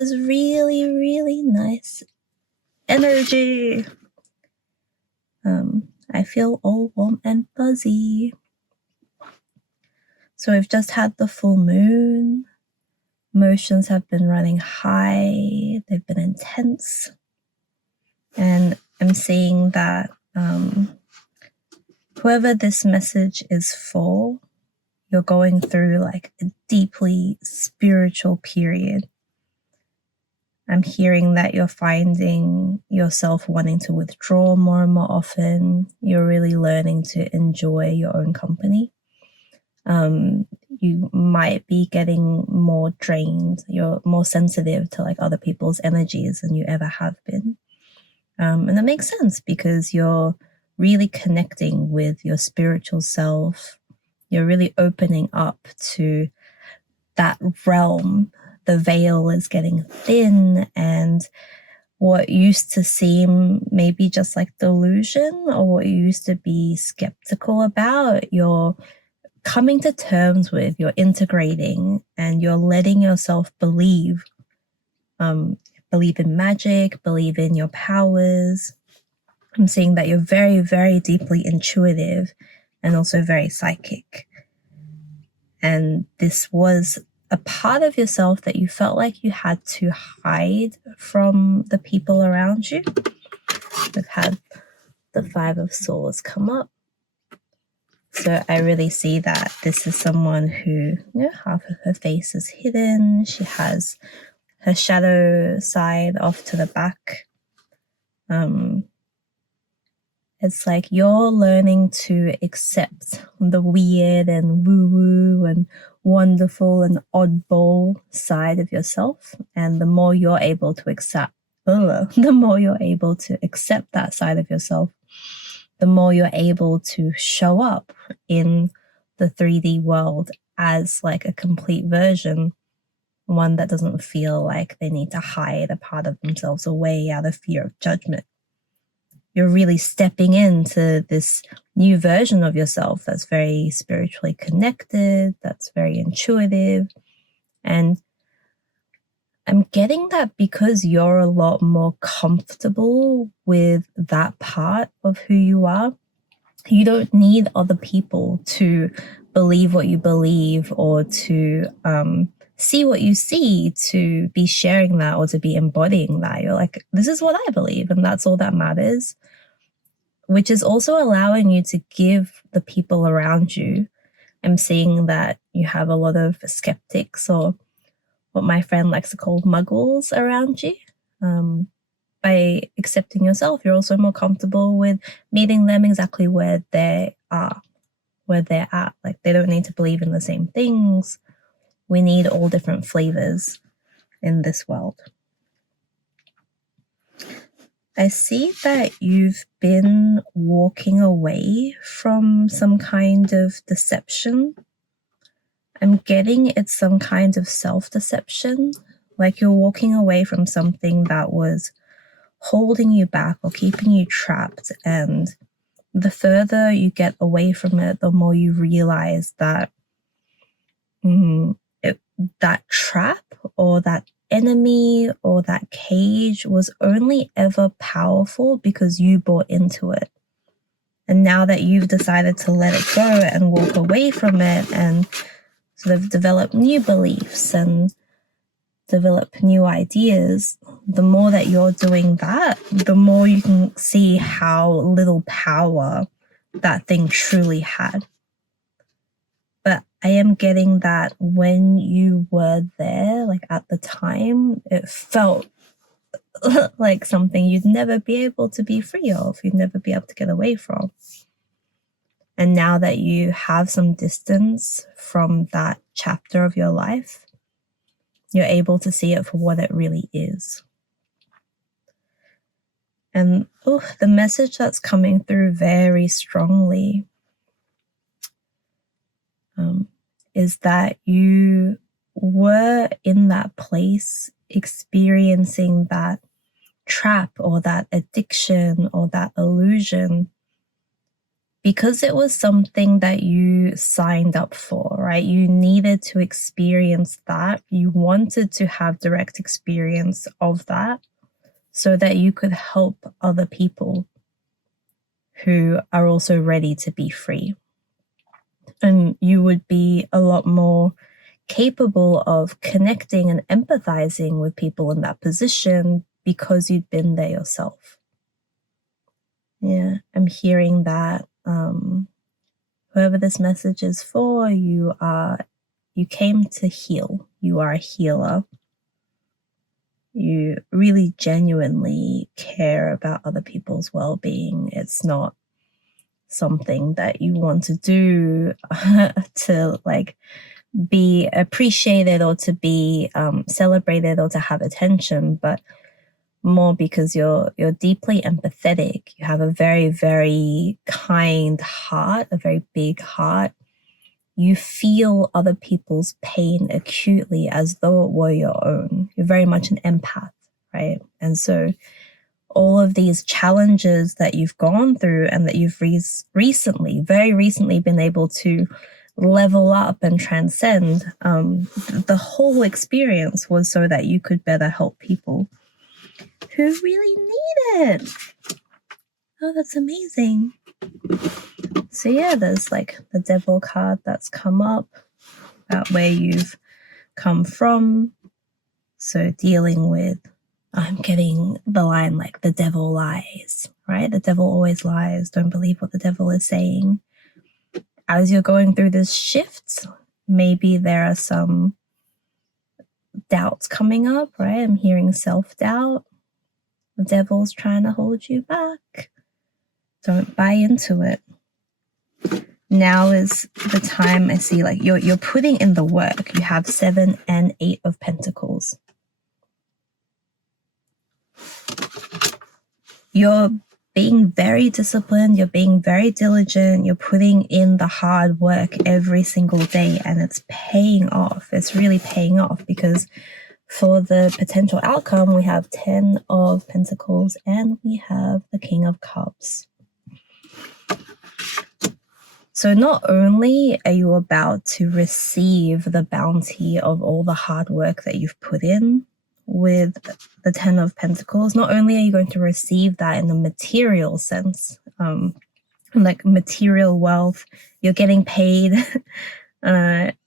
is really, really nice energy. I feel all warm and fuzzy. So we've just had the full moon. Emotions have been running high. They've been intense. And I'm seeing that whoever this message is for, you're going through like a deeply spiritual period. I'm hearing that you're finding yourself wanting to withdraw more and more often. You're really learning to enjoy your own company. You might be getting more drained. You're more sensitive to like other people's energies than you ever have been. And that makes sense because you're really connecting with your spiritual self. You're really opening up to that realm. The veil is getting thin, and what used to seem maybe just like delusion or what you used to be skeptical about, you're coming to terms with, you're integrating, and you're letting yourself believe. Believe in magic, believe in your powers. I'm seeing that you're very, very deeply intuitive and also very psychic. And this was a part of yourself that you felt like you had to hide from the people around you. We've had the Five of Swords come up. So I really see that this is someone who, half of her face is hidden. She has her shadow side off to the back. It's like you're learning to accept the weird and woo-woo and wonderful and oddball side of yourself. And the more you're able to accept that side of yourself, the more you're able to show up in the 3D world as like a complete version, one that doesn't feel like they need to hide a part of themselves away out of fear of judgment. You're really stepping into this new version of yourself that's very spiritually connected, that's very intuitive. And I'm getting that because you're a lot more comfortable with that part of who you are. You don't need other people to believe what you believe or to see what you see to be sharing that or to be embodying that. You're like, this is what I believe, and that's all that matters, which is also allowing you to give the people around you. I'm seeing that you have a lot of skeptics, or what my friend likes to call muggles, around you. By accepting yourself, you're also more comfortable with meeting them exactly where they are, where they're at. Like, they don't need to believe in the same things. We need all different flavors in this world. I see that you've been walking away from some kind of deception. I'm getting it's some kind of self-deception. Like you're walking away from something that was holding you back or keeping you trapped, and the further you get away from it, the more you realize that that trap or that enemy or that cage was only ever powerful because you bought into it. And now that you've decided to let it go and walk away from it and sort of develop new beliefs and develop new ideas, the more that you're doing that, the more you can see how little power that thing truly had. But I am getting that when you were there, like at the time, it felt like something you'd never be able to be free of, you'd never be able to get away from. And now that you have some distance from that chapter of your life, you're able to see it for what it really is. And the message that's coming through very strongly is that you were in that place experiencing that trap or that addiction or that illusion because it was something that you signed up for, right? You needed to experience that. You wanted to have direct experience of that so that you could help other people who are also ready to be free. And you would be a lot more capable of connecting and empathizing with people in that position because you'd been there yourself. Yeah, I'm hearing that whoever this message is for, you came to heal. You are a healer. You really genuinely care about other people's well-being. It's not something that you want to do to like be appreciated or to be celebrated or to have attention, but more because you're deeply empathetic. You have a very, very kind heart, a very big heart. You feel other people's pain acutely as though it were your own. You're very much an empath, right? And so all of these challenges that you've gone through and that you've very recently been able to level up and transcend, the whole experience was so that you could better help people who really need it. Oh, that's amazing. So yeah, there's like the Devil card that's come up about where you've come from. So dealing with, I'm getting the line like the devil lies, right? The devil always lies. Don't believe what the devil is saying. As you're going through this shift, maybe there are some doubts coming up, right? I'm hearing self-doubt. The devil's trying to hold you back. Don't buy into it. Now is the time. I see like you're putting in the work. You have 7 and 8 of Pentacles. You're being very disciplined. You're being very diligent. You're putting in the hard work every single day, and it's paying off. It's really paying off because for the potential outcome, we have 10 of Pentacles and we have the King of Cups. So not only are you about to receive the bounty of all the hard work that you've put in with the 10 of Pentacles, not only are you going to receive that in the material sense, like material wealth, you're getting paid,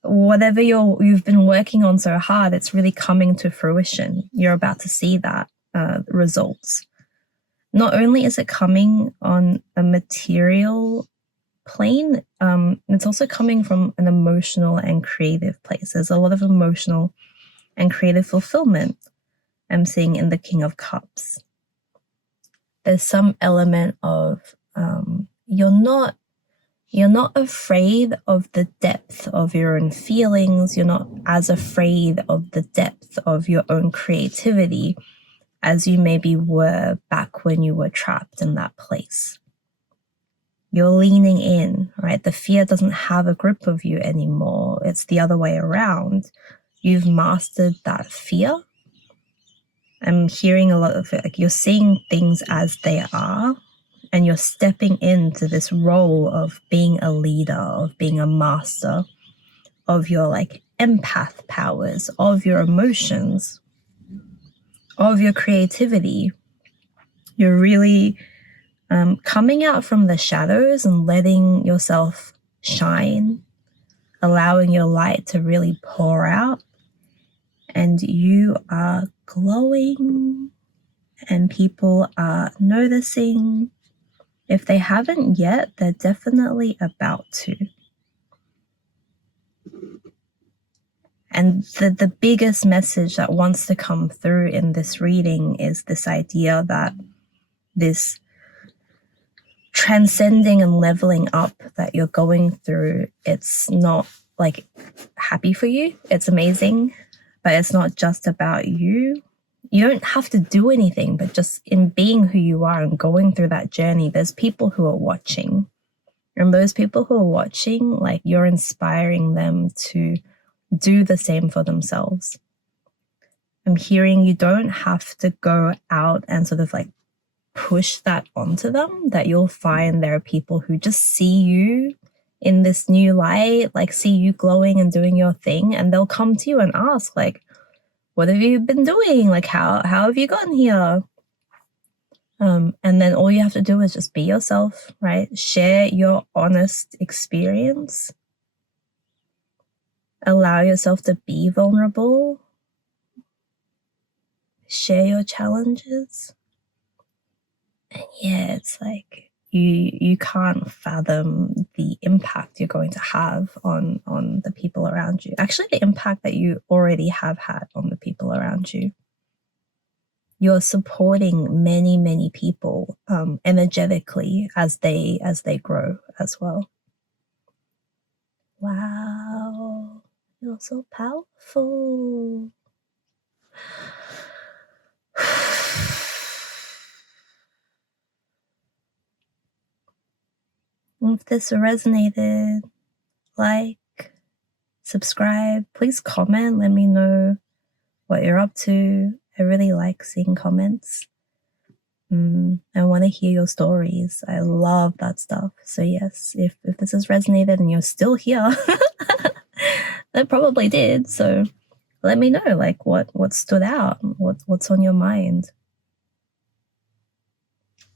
whatever you've been working on so hard, it's really coming to fruition. You're about to see that results. Not only is it coming on a material plane, it's also coming from an emotional and creative place. There's a lot of emotional and creative fulfillment I'm seeing in the King of Cups. There's some element of you're not afraid of the depth of your own feelings. You're not as afraid of the depth of your own creativity as you maybe were back when you were trapped in that place. You're leaning in, right? The fear doesn't have a grip of you anymore. It's the other way around. You've mastered that fear. I'm hearing a lot of it, like you're seeing things as they are, and you're stepping into this role of being a leader, of being a master of your like empath powers, of your emotions, of your creativity. You're really coming out from the shadows and letting yourself shine, allowing your light to really pour out. And you are glowing and people are noticing. If they haven't yet, they're definitely about to. And the biggest message that wants to come through in this reading is this idea that this transcending and leveling up that you're going through, it's not like happy for you. It's amazing, but it's not just about you. You don't have to do anything, but just in being who you are and going through that journey, there's people who are watching. And those people who are watching, like you're inspiring them to do the same for themselves. I'm hearing you don't have to go out and sort of like push that onto them, that you'll find there are people who just see you in this new light, like see you glowing and doing your thing, and they'll come to you and ask, like, what have you been doing? Like, how have you gotten here? And then all you have to do is just be yourself, right? Share your honest experience. Allow yourself to be vulnerable. Share your challenges. And yeah, it's like you can't fathom the impact you're going to have on the people around you. Actually, the impact that you already have had on the people around you. You're supporting many, many people energetically as they grow as well. Wow, you're so powerful. If this resonated, like, subscribe, please comment, let me know what you're up to. I really like seeing comments. I want to hear your stories. I love that stuff. So yes, if this has resonated and you're still here, that probably did. So let me know, like, what stood out, what's on your mind.